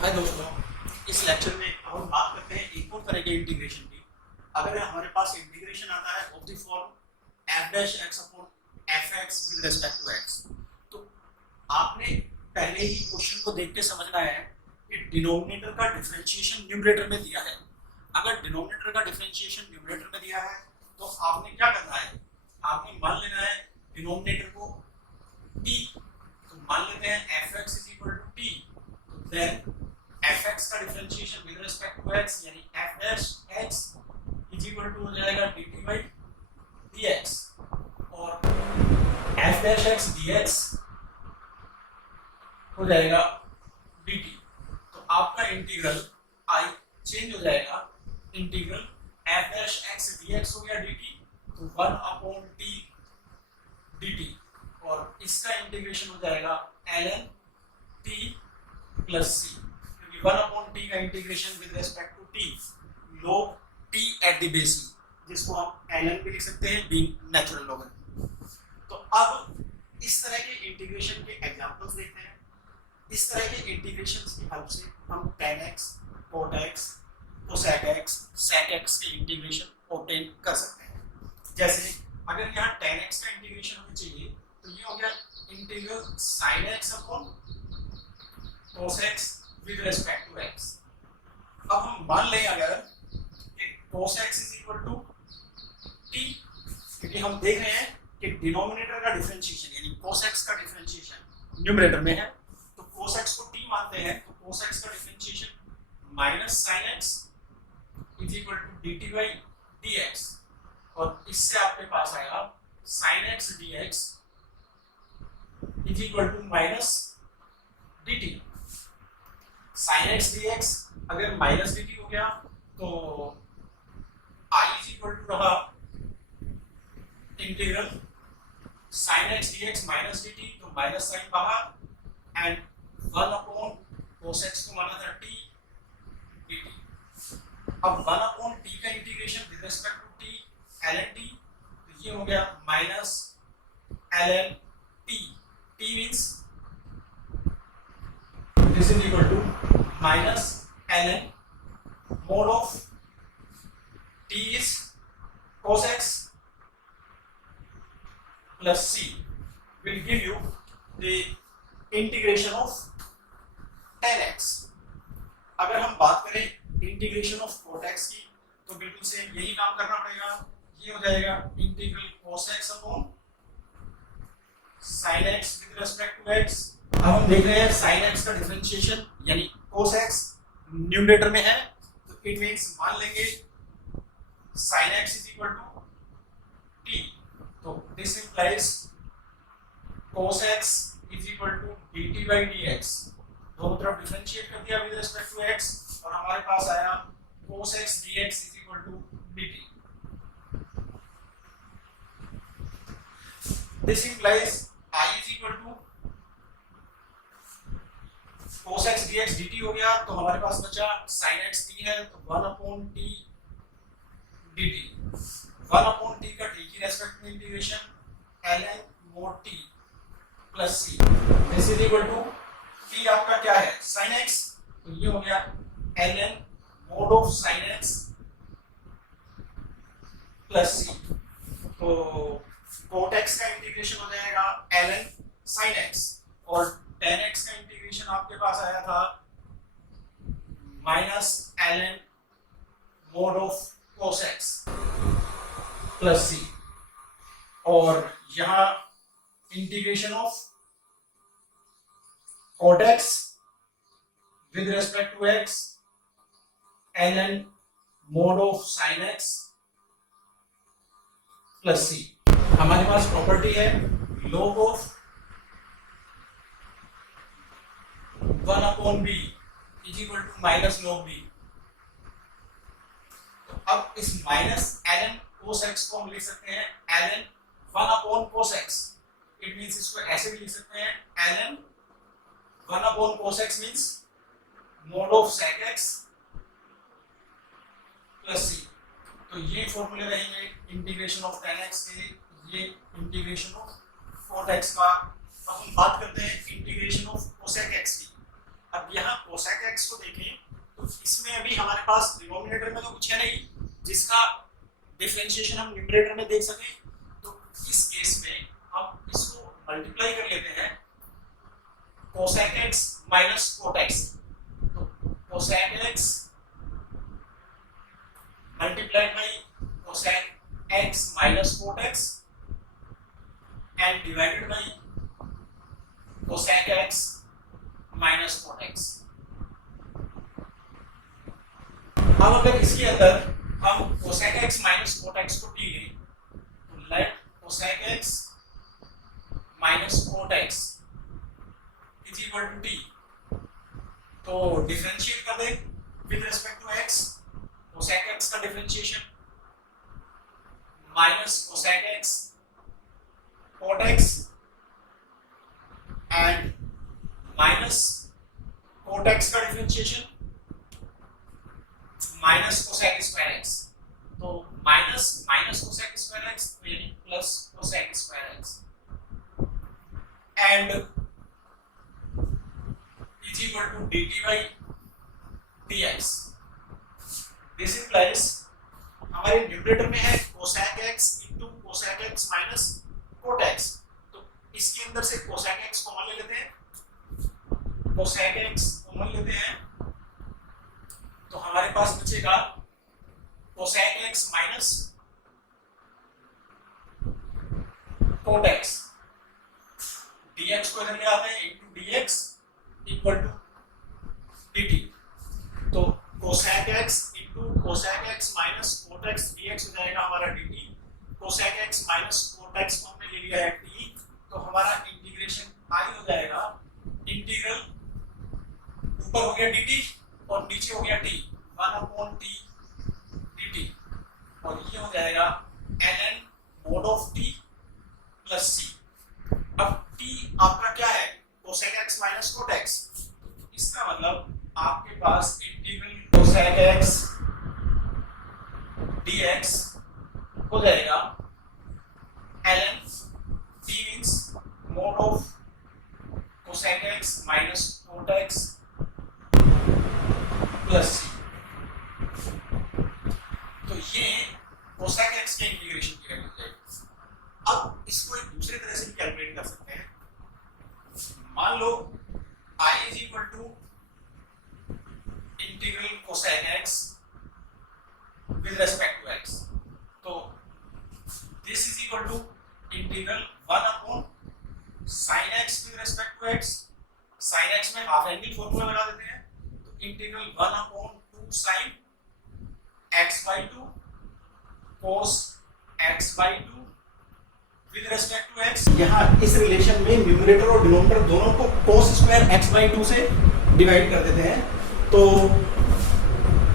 हाय दोस्तों, इस लेक्चर में हम बात करते हैं एक और तरह के इंटीग्रेशन की। अगर हमारे पास इंटीग्रेशन आता है of the form f dash x upon f x with respect to x, तो आपने पहले ही क्वेश्चन को देख के समझना है कि डिनोमिनेटर का डिफरेंशिएशन न्यूमरेटर में दिया है। अगर डिनोमिनेटर का डिफरेंशिएशन न्यूमरेटर में दिया है तो आपने क्या करना है, आपने मान लेना है डिनोमिनेटर को t। तो मान लेते हैं f x is equal to t, तो देन fx का differentiation with respect to x यानी f डैश x इज इक्वल टू हो जाएगा dt बाई dx और f डैश x dx हो जाएगा dt। तो आपका इंटीग्रल i चेंज हो जाएगा, इंटीग्रल f डैश x dx हो गया dt, तो 1 अपॉन t dt और इसका इंटीग्रेशन हो जाएगा ln t plus c। 1 upon t का integration with respect to t log t at the base, जिसको हम ln भी लिख सकते हैं बीइंग नेचुरल लॉगरिथम। तो अब इस तरह के इंटीग्रेशन के एग्जांपल्स देखते हैं। इस तरह के इंटीग्रेशंस की हेल्प से हम tan x, cot x, cosec x, sec x के इंटीग्रेशन ऑब्टेन कर सकते हैं। जैसे अगर यहाँ tan x का इंटीग्रेशन हमें चाहिए तो ये हो गया integral sin x upon cos x with respect to x। अब हम मान लें अगर कि cos x is equal to t, क्योंकि हम देख रहे हैं कि डिनोमिनेटर का डिफरेंशिएशन यानी cos x का डिफरेंशिएशन न्यूमरेटर में है, तो cos x को t मानते हैं, तो cos x का differentiation minus sin x is equal to dt by dx और इससे आपके पास आएगा sin x dx is equal to minus dt। sin x dx अगर माइनस dt हो गया तो I इज इक्वल टू रहा integral sin x dx minus dt, तो माइनस साइन बाहर एंड 1 अपॉन cos x को माना था t dt। अब 1 अपॉन t का integration with respect to t ln t, तो ये हो गया minus ln t। t means this is equal to minus ln mod of t is cos x plus c will give you the integration of tan x। अगर हम बात करें integration of cot x की तो बिल्कुल से यही काम करना पड़ेगा। ये हो जाएगा integral cos x upon sin x with respect to x। अब हम देख रहे हैं sin x का डिफरेंशिएशन यानी cos x न्यूमरेटर में है, तो इट मींस मान लेंगे sin x is equal to t, तो this implies cos x is equal to dt by dx। दोनों तरफ डिफरेंशिएट कर दिया विद रिस्पेक्ट टू x और हमारे पास आया cos x dx is equal to dt। This implies I is equal to cos x dx dt हो गया, तो हमारे पास बचा sin x t है, तो 1 upon t dt। 1 upon t का t की रेस्पेक्ट में integration ln mod t plus c। This is equal to t आपका क्या है sin x, तो ये हो गया ln mod of sin x plus c। तो cot x का इंटीग्रेशन हो जाएगा ln sin x और tan x का इंटीग्रेशन आपके पास आया था minus ln mod of cos x plus c और यहाँ integration of cot x with respect to x ln mod of sin x plus c। हमारे पास प्रॉपर्टी है log of 1 upon b is equal to minus log b। तो अब इस minus ln cos x को हम लिख सकते हैं ln 1 upon cos x। It means इसको ऐसे भी लिख सकते हैं ln 1 upon cos x means mod of sec x plus c। तो ये फॉर्मूले रहेंगे इंटीग्रेशन ऑफ tan x के, ये इंटीग्रेशन ऑफ cot x का। अब हम बात करते हैं इंटीग्रेशन ऑफ cosec x की। अब यहाँ कोसेक एक्स को देखें तो इसमें अभी हमारे पास डिनोमिनेटर में तो कुछ है नहीं जिसका डिफरेंशिएशन हम न्यूमरेटर में देख सकें, तो इस केस में हम इसको मल्टीप्लाई कर लेते हैं cosec x minus cot x. तो cosec x multiplied by cosec x minus cot x and divided by cosec x minus cot x. अब अगर इसके अंदर हम cosec x minus cot x को टी लें तो let cosec x minus cot x is equal to t. तो differentiate कर दें with respect to x, cosec x का differentiation minus cosec x cot x and minus cot x का differentiation minus cosec square x. तो minus minus cosec square x यानी plus cosec square x and is equal to dt by dx। This implies हमारे numerator में है cosec x into cosec x minus cot x, तो इसके अंदर से cosec x common ले लेते हैं, कोसेक एक्स कॉमन लेते हैं तो हमारे पास बचेगा cosec x minus cot x. dx को इधर ले आते हैं into dx equal to dt। तो cosec x into cosec x minus cot x dx हो जाएगा हमारा dt। Cosec x minus cot x को हमने ले लिया है t, तो हमारा इंटीग्रेशन i हो जाएगा इंटीग्रल ऊपर हो गया dt और नीचे हो गया t 1/t dt और ये हो जाएगा ln mod of t plus c। अब t आपका क्या है cosec x minus cot x, इसका मतलब आपके पास इंटीग्रल कोसेक x dx हो जाएगा ln t means mod of cosec x minus cot x plus c। तो ये कोसेक एक्स के इंटीग्रेशन की वैल्यू है। अब इसको एक दूसरे तरह से भी कैलकुलेट कर सकते हैं। मान लो i is equal to integral cosec x with respect to x, तो this is equal to integral 1 upon sin x with respect to x। sin x में हाफ एंगल फॉर्मूला लगा देते हैं, तो इंटीग्रल 1 अपॉन 2 sin x by 2 cos x by 2 with respect to x। यहाँ इस रिलेशन में न्यूमरेटर और डिनोमिनेटर दोनों को cos स्क्वायर x by 2 से डिवाइड कर देते हैं, तो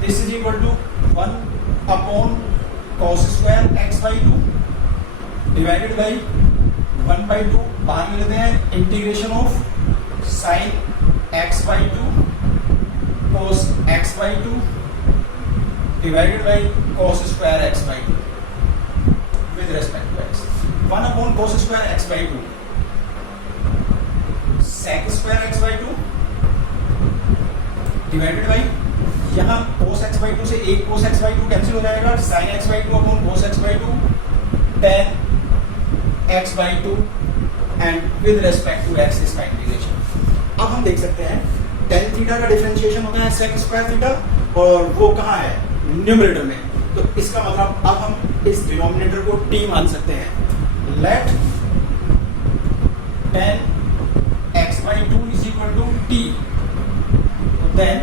this is equal to 1 upon cos square x by 2 divided by 1 by 2 बाहर ले लेते हैं integration of sin x by 2 cos x by 2 divided by cos square x by 2 with respect to x। 1 upon cos square x by 2 sec square x by 2 divided by यहाँ cos x by 2 से एक cos x by 2 cancel हो जाएगा, sin x by 2 upon cos x by 2 tan x by 2 and with respect to x इसका integration. अब हम देख सकते हैं tan थीटा का डिफरेंशिएशन होता है sec स्क्वायर थीटा और वो कहाँ है न्यूमरेटर में, तो इसका मतलब अब हम इस डिनोमिनेटर को t मान सकते हैं। Let tan x by 2 is equal to t, तो देन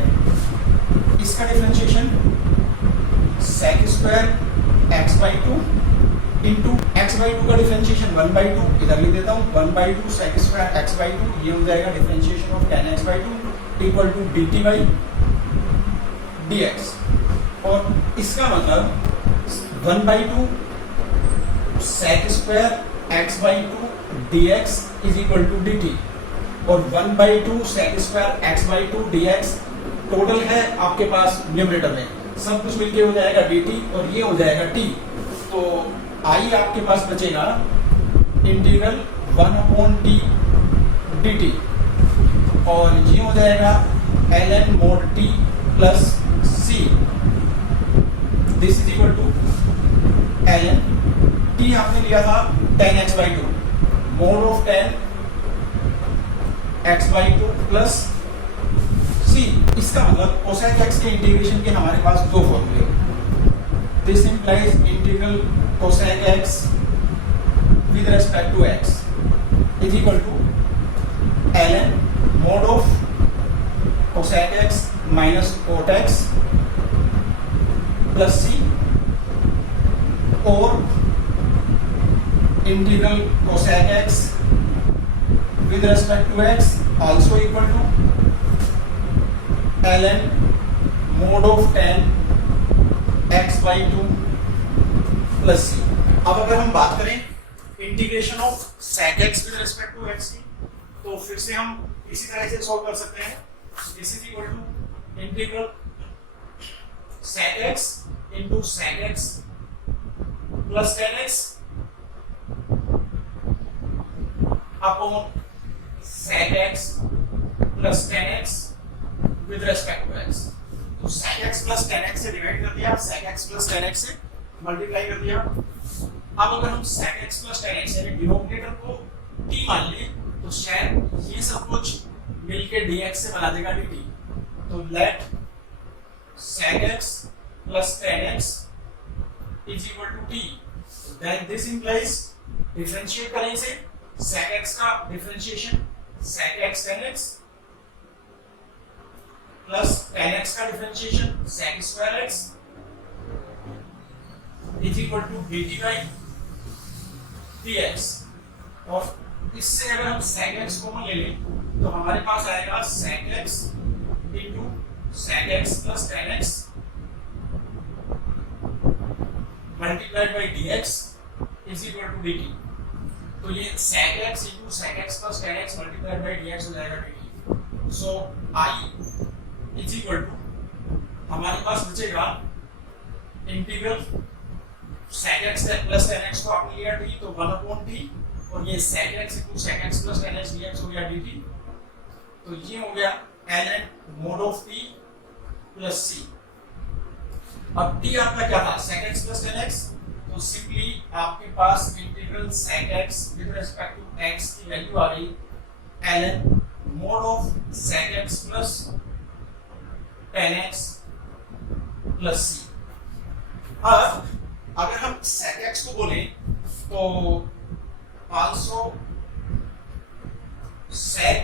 इसका differentiation sec square x by 2 into x by 2 का डिफरेंशिएशन 1 by 2 इधर लिख देता हूँ 1 by 2 sec square x by 2, ये हो जाएगा differentiation of tan x by 2 equal to dt by dx। और इसका मतलब 1 by 2 sec square x by 2 dx is equal to dt और 1 by 2 sec square x by 2 dx total है आपके पास numerator में, सब कुछ मिलके हो जाएगा dt और ये हो जाएगा t। तो i आपके पास बचेगा इंटीग्रल 1 अपॉन t dt और ये हो जाएगा ln mod t plus c, this is equal to ln t हमने लिया था tan x by 2, mod of tan x by 2 plus c। इसका मतलब कोसेक x के इंटीग्रेशन के हमारे पास दो फॉर्मूले, this implies integral cosec x with respect to x is equal to ln mod of cosec x minus cot x plus c, और integral cosec x with respect to x also equal to ln mod of tan x by 2 plus c। अब अगर हम बात करें integration of sec x with respect to x की, तो फिर से हम इसी तरह से सॉल्व कर सकते हैं। This is equal to integral sec x into sec x plus tan x upon sec x plus tan x with respect to x। तो sec x plus tan x से डिवाइड कर दिया, sec x plus tan x से multiply कर दिया। अब अगर हम sec x plus tan x यानी डिनोमिनेटर को t मान लें, तो शायद ये सब कुछ मिलके dx से बना देगा dt। तो late sec x plus tan x is equal to t, then this implies differentiate करें इसे, sec x का differentiation sec x tan x plus tan x का differentiation sec square x is equal to dt by dx। और इससे अगर हम sec x common ले लें तो हमारे पास आएगा sec x into sec x plus tan x multiplied by dx is equal to dt। तो ये sec x into sec x plus tan x multiplied by dx हो जाएगा dt। So I is equal to हमारे पास बचेगा integral sec x plus tan x को आपने लिया t, तो 1 upon t, और ये sec x into sec x plus tan x dx हो गया dt। तो ये हो गया ln mod of t plus c। अब t आपका क्या था, sec x plus tan x, तो सिंपली आपके पास integral sec x with respect to x की वैल्यू आ गई ln mod of sec x plus tan x plus c। अब अगर हम sec x को बोलें तो 500 sec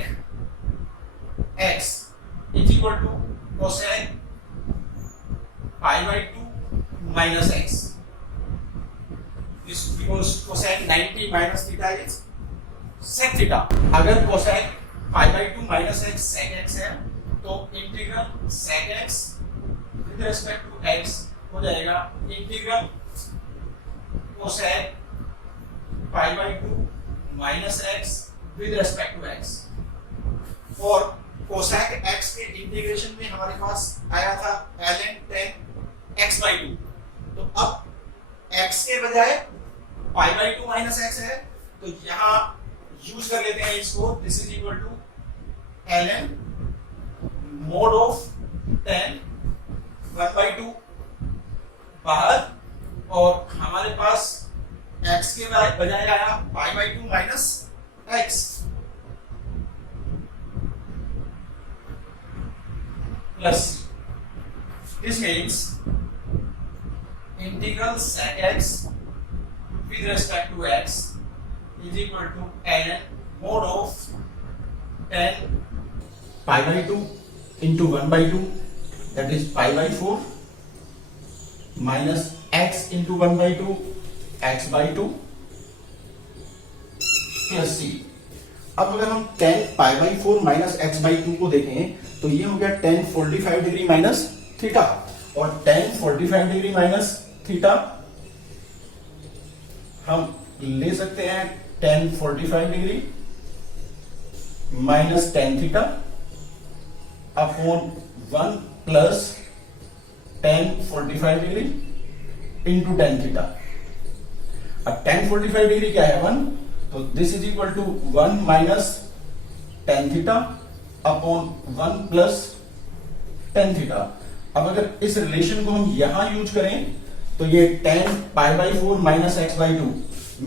x is equal to cosec pi by 2 minus x, because cosec 90 minus theta is sec theta। अगर cosec pi by 2 minus x sec x है तो integral sec x with respect to x हो जाएगा integral cosec pi by 2 minus x with respect to x। और cosec x के integration में हमारे पास आया था ln tan x by 2, तो अब x के बजाय pi by 2 minus x है, तो यहाँ यूज कर लेते हैं इसको, this is equal to ln mod of tan 1 by 2 बाहर, और हमारे पास x के बजाय आया pi by 2 minus x plus this means integral sec x with respect to x is equal to ln mod of tan pi by 2 into 1 by 2, that is pi by 4 minus x into 1 by 2 x by 2 plus c। अब अगर हम tan pi by 4 minus x by 2 को देखें तो ये हो गया tan 45 degree minus theta, और tan 45 डिग्री माइनस थीटा हम ले सकते हैं tan 45 degree minus tan theta upon 1 plus tan 45 degree into tan theta. अब tan 45 डिग्री क्या है 1, तो this is equal to 1 minus tan theta upon 1 plus tan theta. अब अगर इस रिलेशन को हम यहां यूज करें तो ये tan pi by 4 minus x by 2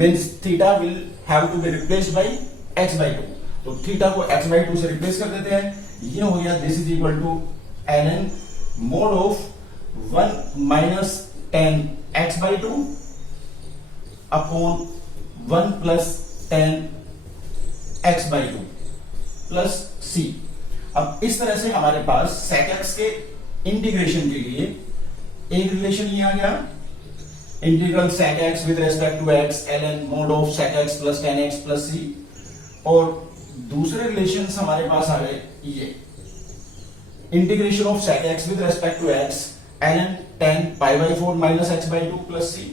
means theta will have to be replaced by x by 2। तो थीटा को एक्स बाई 2 से रिप्लेस कर देते हैं। ये हो गया this is equal to ln mod of 1 minus tan x by 2 upon 1 plus tan x by 2 plus c। अब इस तरह से हमारे पास sec x के इंटीग्रेशन के लिए एक रिलेशन लिया गया, integral sec x with respect to x ln mod of sec x plus tan x plus c। और दूसरे रिलेशंस हमारे पास आ गए ये integration of sec x with respect to x ln tan pi by 4 minus x by 2 plus c,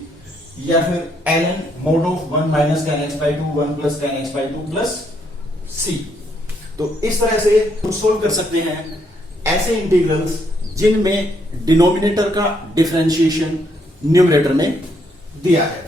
या फिर ln mod of 1 minus tan x by 2 1 plus tan x by 2 plus c। तो इस तरह से हम सोल्व कर सकते हैं ऐसे इंटीग्रल्स जिनमें डिनोमिनेटर का डिफरेंशिएशन न्यूमरेटर में दिया है।